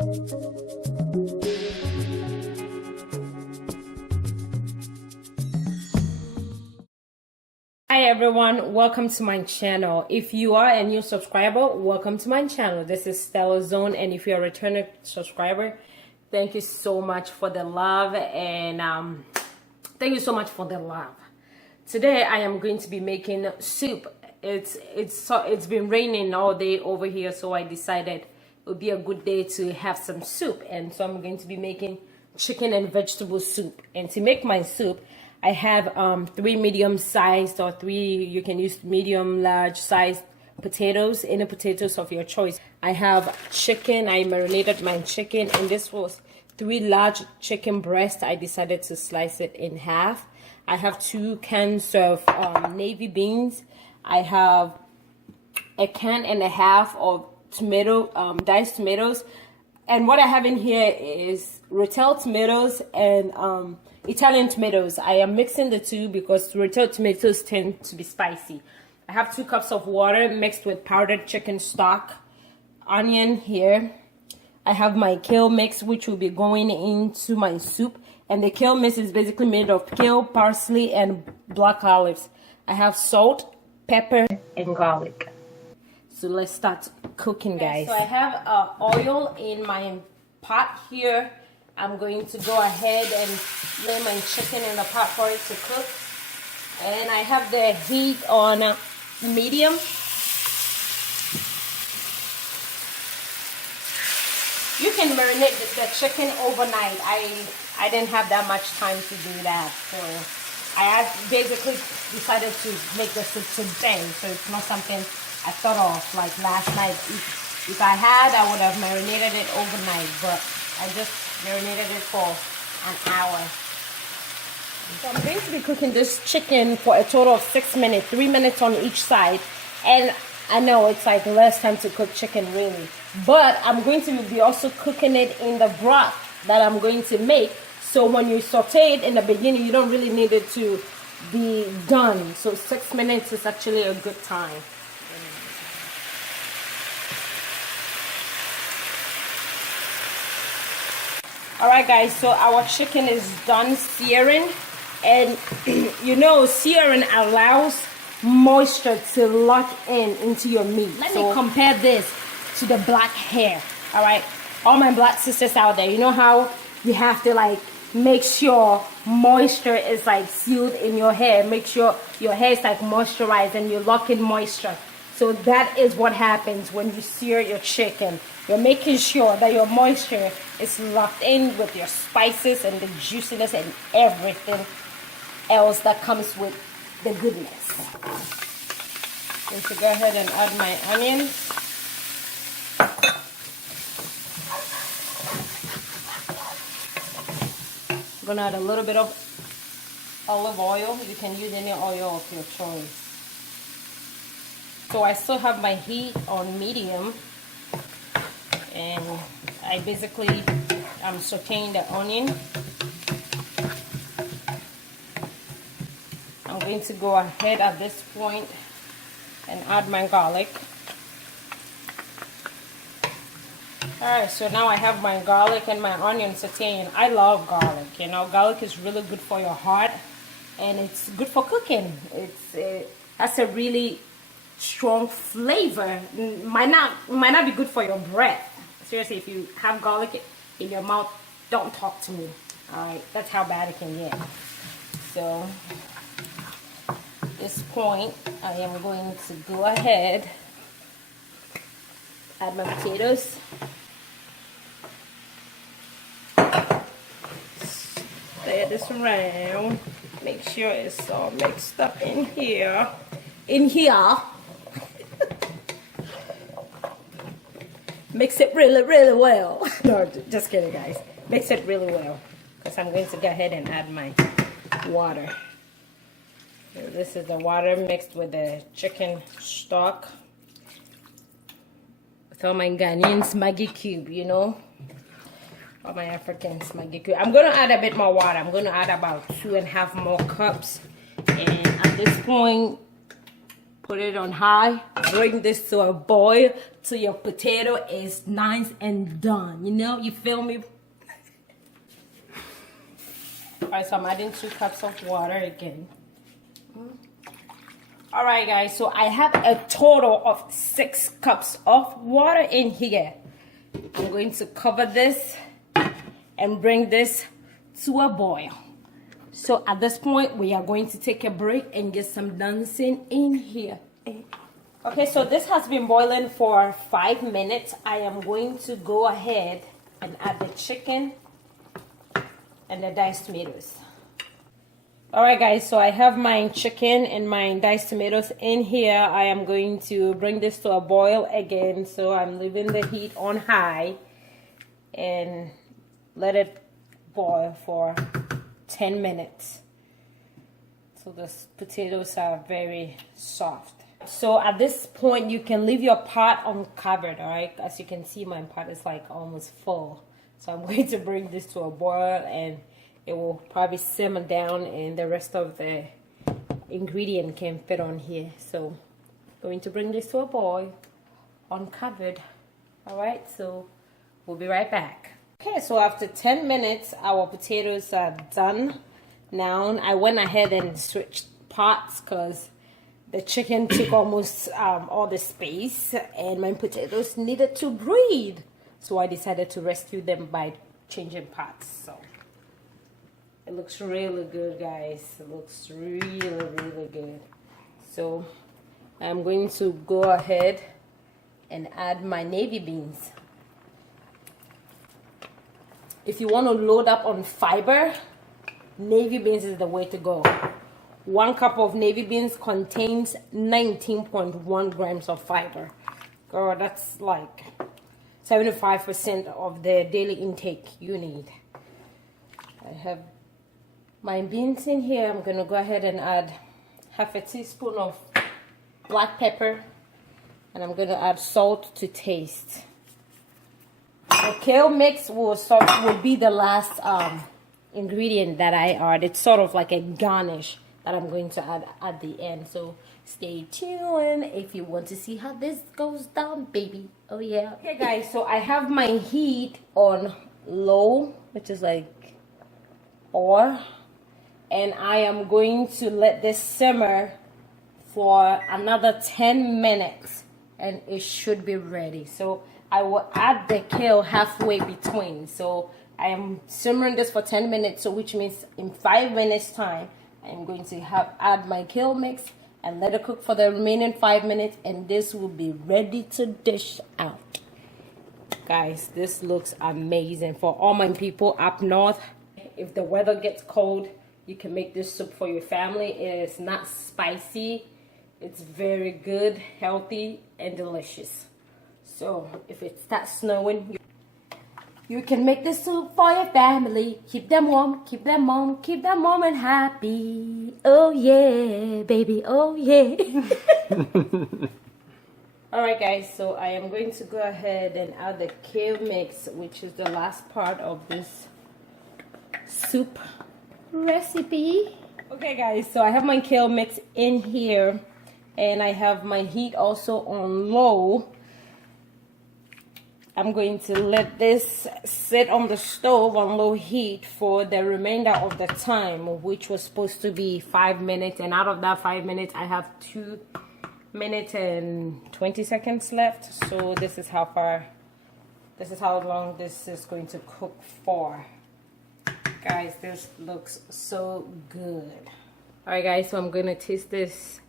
Hi everyone, welcome to my channel. If you are a new subscriber, welcome to my channel. This is Stella Zone, and if you're a returning subscriber, thank you so much for the love, and thank you so much for the love. Today I am going to be making soup. It's been raining all day over here, so I decided it would be a good day to have some soup, and so I'm going to be making chicken and vegetable soup. And to make my soup, I have 3 medium-sized, or 3, you can use medium, large-sized potatoes, any potatoes of your choice. I have chicken. I marinated my chicken, and this was 3 large chicken breasts. I decided to slice it in half. I have 2 cans of navy beans. I have a can and a half of diced tomatoes. And what I have in here is Rotel tomatoes and Italian tomatoes. I am mixing the two because Rotel tomatoes tend to be spicy. I have 2 cups of water mixed with powdered chicken stock, onion here. I have my kale mix, which will be going into my soup. And the kale mix is basically made of kale, parsley, and black olives. I have salt, pepper, and garlic. So let's start cooking, guys. So I have oil in my pot here. I'm going to go ahead and lay my chicken in the pot for it to cook. And I have the heat on medium. You can marinate the chicken overnight. I didn't have that much time to do that. So I basically decided to make the soup today. So it's not something I thought of like last night. If I had, I would have marinated it overnight. But I just marinated it for an hour. So I'm going to be cooking this chicken for a total of 6 minutes, 3 minutes on each side. And I know it's like less time to cook chicken really, but I'm going to be also cooking it in the broth that I'm going to make. So when you saute it in the beginning, you don't really need it to be done. So 6 minutes is actually a good time. Alright guys, so our chicken is done searing, and you know, searing allows moisture to lock into your meat. Let me compare this to the black hair. Alright, all my black sisters out there, you know how you have to like make sure moisture is like sealed in your hair, make sure your hair is like moisturized and you lock in moisture. So that is what happens when you sear your chicken. You're making sure that your moisture is locked in with your spices and the juiciness and everything else that comes with the goodness. I'm going to go ahead and add my onions. I'm going to add a little bit of olive oil. You can use any oil of your choice. So I still have my heat on medium, and I basically am sauteing the onion. I'm going to go ahead at this point and add my garlic. Alright, so now I have my garlic and my onion sauteing. I love garlic, you know, garlic is really good for your heart and it's good for cooking. That's a really strong flavor. Might not be good for your breath. Seriously, if you have garlic in your mouth, don't talk to me. Alright, that's how bad it can get. So at this point, I am going to go ahead, add my potatoes. Stir this around. Make sure it's all mixed up in here. Mix it really, really well. No, just kidding, guys. Mix it really well, because I'm going to go ahead and add my water. So this is the water mixed with the chicken stock. With all my Ghanaian Maggi cube, you know. All my African Maggi cube. I'm going to add a bit more water. I'm going to add about 2.5 more cups. And at this point, Put it on high. Bring this to a boil till your potato is nice and done. You know, you feel me? Alright, so I'm adding 2 cups of water again. Alright guys, so I have a total of 6 cups of water in here. I'm going to cover this and bring this to a boil. So at this point, we are going to take a break and get some dancing in here. Okay, so this has been boiling for 5 minutes. I am going to go ahead and add the chicken and the diced tomatoes. Alright guys, so I have my chicken and my diced tomatoes in here. I am going to bring this to a boil again. So I'm leaving the heat on high and let it boil for 10 minutes. So the potatoes are very soft. So at this point, you can leave your pot uncovered, alright? As you can see, my pot is like almost full. So I'm going to bring this to a boil and it will probably simmer down and the rest of the ingredient can fit on here. So I'm going to bring this to a boil uncovered. Alright, so we'll be right back. Okay, so after 10 minutes, our potatoes are done. Now I went ahead and switched pots because the chicken took almost all the space and my potatoes needed to breathe. So I decided to rescue them by changing pots. So it looks really good, guys. It looks really, really good. So I'm going to go ahead and add my navy beans. If you want to load up on fiber, navy beans is the way to go. 1 cup of navy beans contains 19.1 grams of fiber. Girl, that's like 75% of the daily intake you need. I have my beans in here. I'm gonna go ahead and add half a teaspoon of black pepper, and I'm gonna add salt to taste. The kale mix will be the last ingredient that I add. It's sort of like a garnish that I'm going to add at the end. So stay tuned if you want to see how this goes down, baby. Oh yeah. Okay guys, so I have my heat on low, which is like 4, and I am going to let this simmer for another 10 minutes and it should be ready. So I will add the kale halfway between. So I am simmering this for 10 minutes, so which means in 5 minutes time I'm going to add my kale mix and let it cook for the remaining 5 minutes, and this will be ready to dish out. Guys, this looks amazing. For all my people up north, if the weather gets cold, you can make this soup for your family. It is not spicy. It's very good, healthy, and delicious. So if it starts snowing, you can make this soup for your family. Keep them warm, keep them warm, keep them warm and happy. Oh yeah, baby, oh yeah. Alright guys, so I am going to go ahead and add the kale mix, which is the last part of this soup recipe. Okay guys, so I have my kale mix in here and I have my heat also on low. I'm going to let this sit on the stove on low heat for the remainder of the time, which was supposed to be 5 minutes, and out of that 5 minutes I have 2 minutes and 20 seconds left. So this is how long this is going to cook for. Guys, this looks so good. Alright guys, so I'm gonna taste this.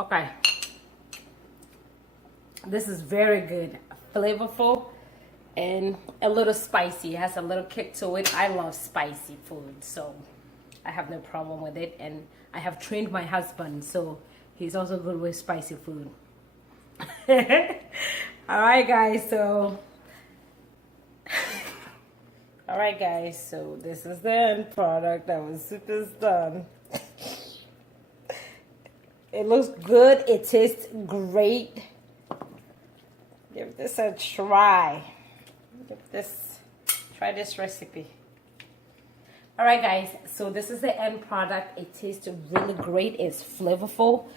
Okay, this is very good, flavorful, and a little spicy. It has a little kick to it. I love spicy food, so I have no problem with it. And I have trained my husband, so he's also good with spicy food. Alright guys, so this is the end product. Our soup is done. It looks good. It tastes great. Give this a try. Try this recipe. All right, guys, so this is the end product. It tastes really great. It's flavorful,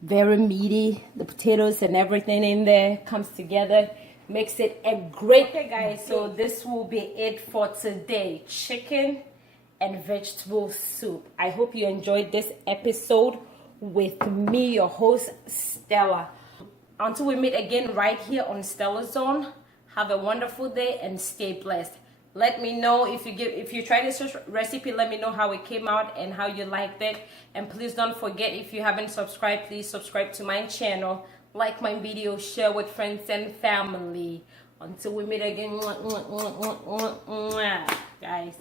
very meaty. The potatoes and everything in there comes together, makes it a great. Okay, guys, so this will be it for today. Chicken and vegetable soup. I hope you enjoyed this episode with me, your host, Stella. Until we meet again right here on Stella Zone, have a wonderful day and stay blessed. Let me know if you try this recipe. Let me know how it came out and how you liked it. And please don't forget, if you haven't subscribed, please subscribe to my channel, like my video, share with friends and family. Until we meet again, guys.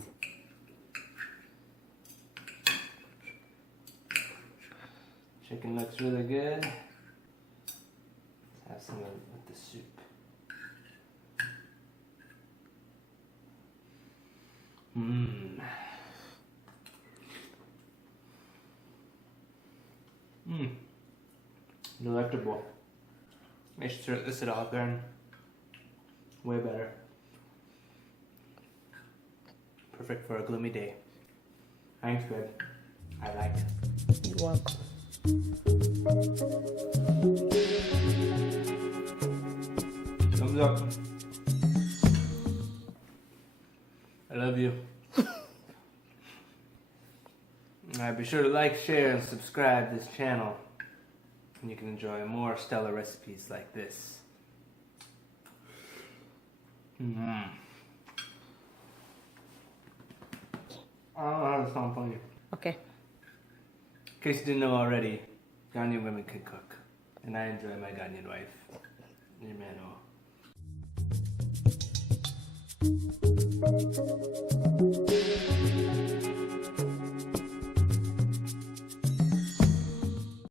Chicken looks really good. Let's have some with the soup. Delectable. I should serve this at Olive Garden. Way better. Perfect for a gloomy day. Thanks, good. I like it. You're welcome. Thumbs up. I love you. Be sure to like, share, and subscribe to this channel. And you can enjoy more stellar recipes like this. I don't know how to sound funny. Okay. In case you didn't know already, Ghanaian women can cook. And I enjoy my Ghanaian wife. You may know.